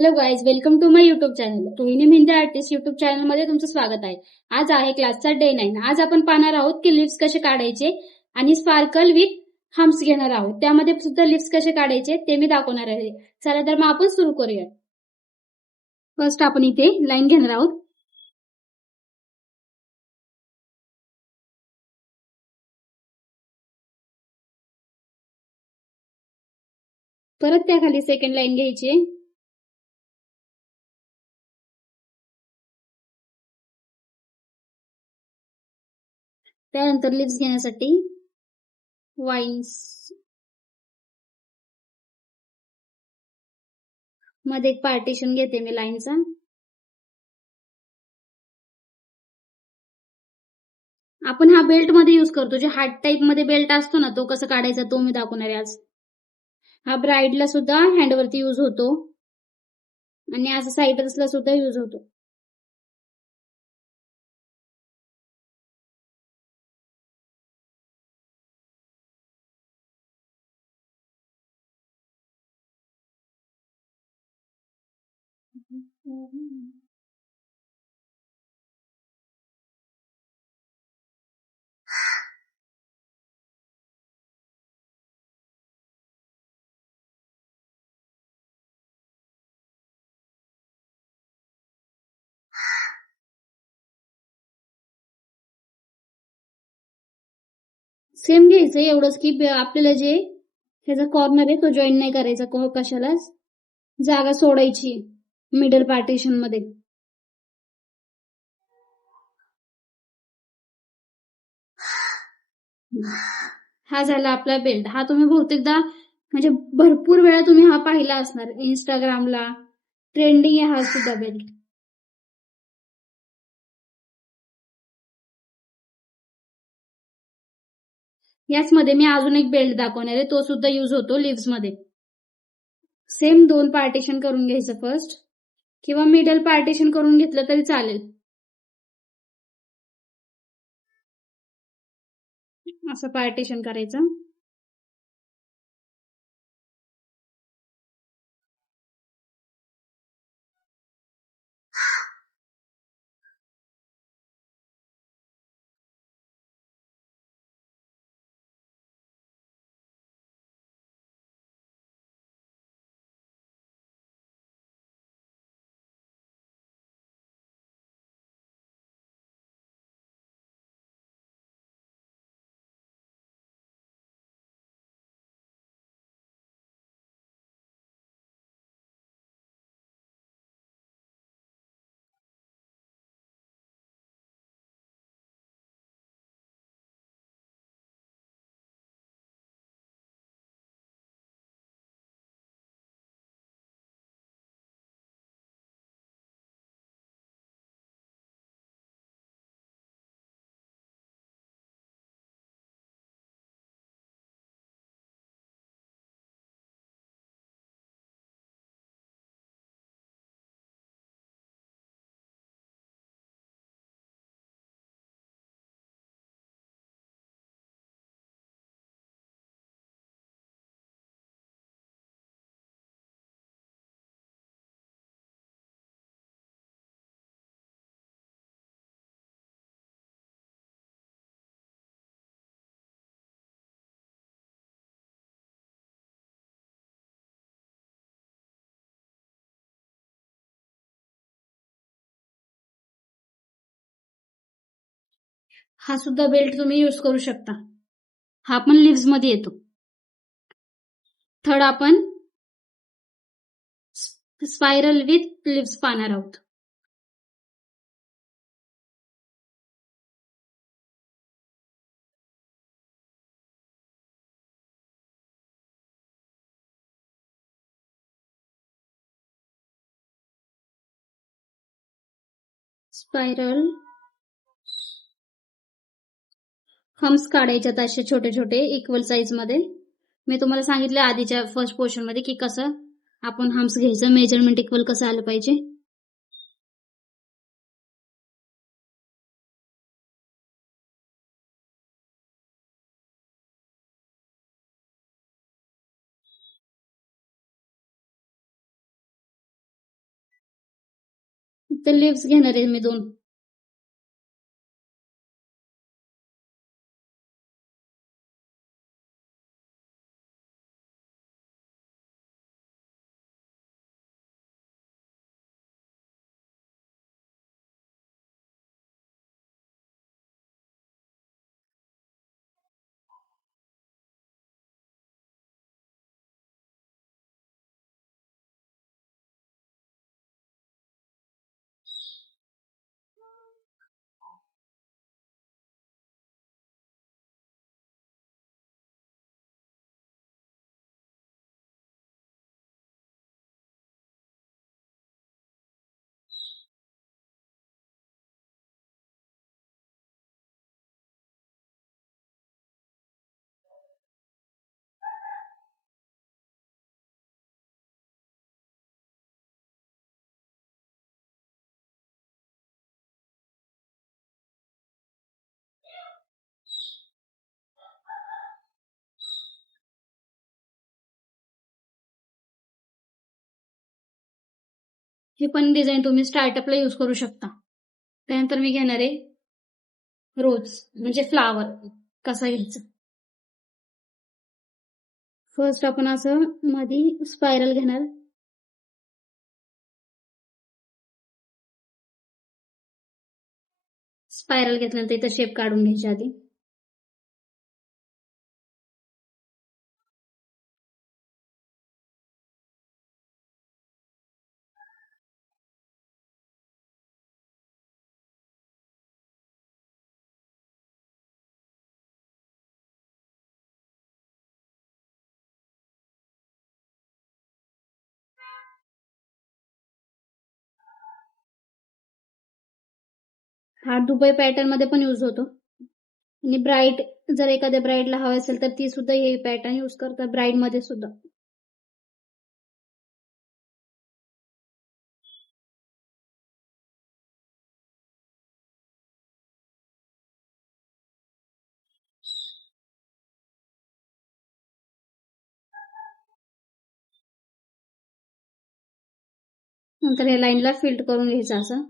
Hello guys, welcome to my YouTube channel. Rohini mehndi artist YouTube channel मध्ये तुमचं स्वागत आहे. आज आहे क्लासचा डे 9. आज आपण पाहणार आहोत की लिप्स कसे काढायचे आणि स्पार्कल विथ हम्प्स घेणार आहोत. त्यामध्ये सुद्धा लिप्स कसे काढायचे ते मी दाखवणार आहे. चला तर मग आपण सुरू करूया. फर्स्ट आपण इथे लाईन घेणार आहोत. परत त्याखाली सेकंड लाईन घ्यायची. त्यानंतर लिप्स घेण्यासाठी वाईन्स मध्ये एक पार्टिशन घेते मी लाईनचा. आपण हा बेल्ट मध्ये यूज करतो, जे हार्ट टाइप मध्ये बेल्ट असतो ना, तो कसा काढायचा तो मी दाखवणार आहे आज. हा ब्राइडला सुद्धा हँडवरती यूज होतो आणि असं साइडर्सला सुद्धा यूज होतो. सेम घ्यायचं, एवढंच की आपल्याला जे ह्याचा कॉर्नर आहे तो जॉईन नाही करायचा, कशालाच जागा सोडायची मिडल पार्टिशन मध्ये. हा झाला आपला बेल्ट. हा तुम्ही बहुतेकदा म्हणजे भरपूर वेळा तुम्ही हा पाहिला असणार इंस्टाग्रामला, ट्रेंडिंग आहे हा सुद्धा बेल्ट. याच मध्ये मी अजून एक बेल्ट दाखवणार आहे, तो सुद्धा यूज होतो लिव्स मध्ये. सेम 2 पार्टिशन करून घ्यायचं फर्स्ट, किंवा मिडल पार्टिशन करून घेतलं तरी चालेल. असं पार्टिशन करायचं. हा सुद्धा बेल्ट तुम्ही यूज करू शकता. हा पण लिव्स मध्ये येतो. थर्ड आपण स्पायरल विथ लिव्स पाहणार आहोत. स्पायरल हम्प्स काढायच्यात असे छोटे छोटे इक्वल साइज मध्ये. मी तुम्हाला सांगितलं आधीच्या फर्स्ट पोर्शन मध्ये की कसं आपण हम्प्स घ्यायचं, मेजरमेंट इक्वल कसं आलं पाहिजे. तर लिव्स घेणार आहे मी 2. हे पण डिझाईन तुम्ही स्टार्टअपला यूज करू शकता. त्यानंतर मी घेणार आहे रोज म्हणजे फ्लावर कसा घ्यायचा. फर्स्ट आपण असं मध्ये स्पायरल घेणार. स्पायरल घेतल्यानंतर इथं शेप काढून घ्यायच्या आधी. हा दुबई पॅटर्न मध्ये पण यूज होतो. आणि ब्राईड जर एखाद्या ब्राईडला हवे असेल तर ती सुद्धा हे पॅटर्न यूज करतात ब्राईड मध्ये सुद्धा. नंतर या लाईनला फिल्ट करून घ्यायचं असं.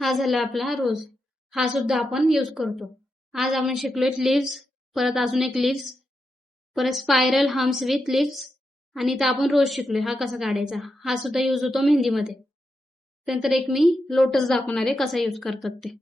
हा झाला आपला रोज. हा सुद्धा आपण यूज करतो. आज आपण शिकलोय लिव्स, परत अजून एक लिव्स, परत स्पायरल हम्स विथ लिव्स, आणि इथं आपण रोज शिकलोय हा कसा काढायचा. हा सुद्धा यूज होतो मेहंदीमध्ये. त्यानंतर एक मी लोटस दाखवणार आहे कसा यूज करतात ते.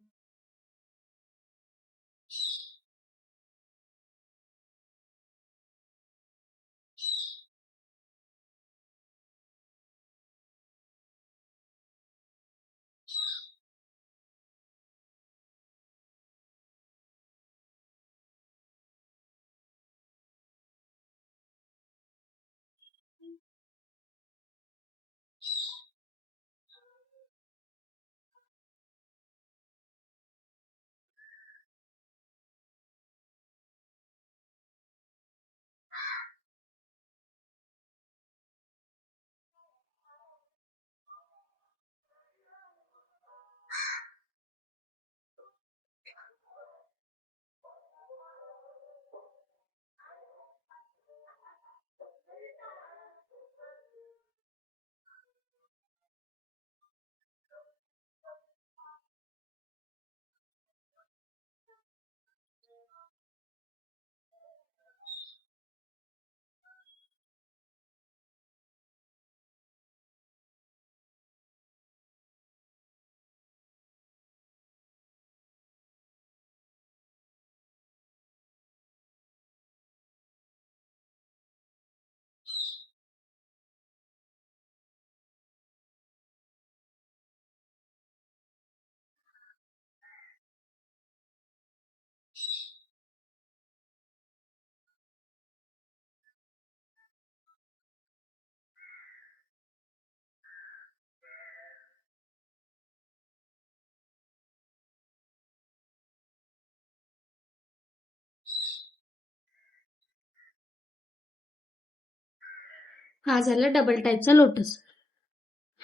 हा झाला डबल टाईपचा लोटस.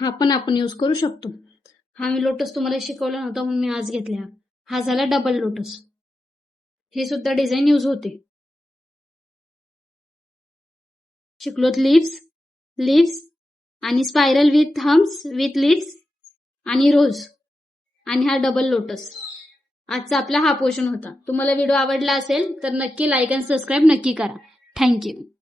हा पण आपण यूज करू शकतो. हा मी लोटस तुम्हाला शिकवला नव्हता म्हणून मी आज घेतला. हा झाला डबल लोटस. हे सुद्धा डिझाईन यूज होते. शिकलोत लिव्स आणि स्पायरल विथ हम्स विथ लिव्स आणि रोज आणि हा डबल लोटस. आजचा आपला हा पोर्शन होता. तुम्हाला व्हिडिओ आवडला असेल तर नक्की लाईक आणि सबस्क्राईब नक्की करा. थँक्यू.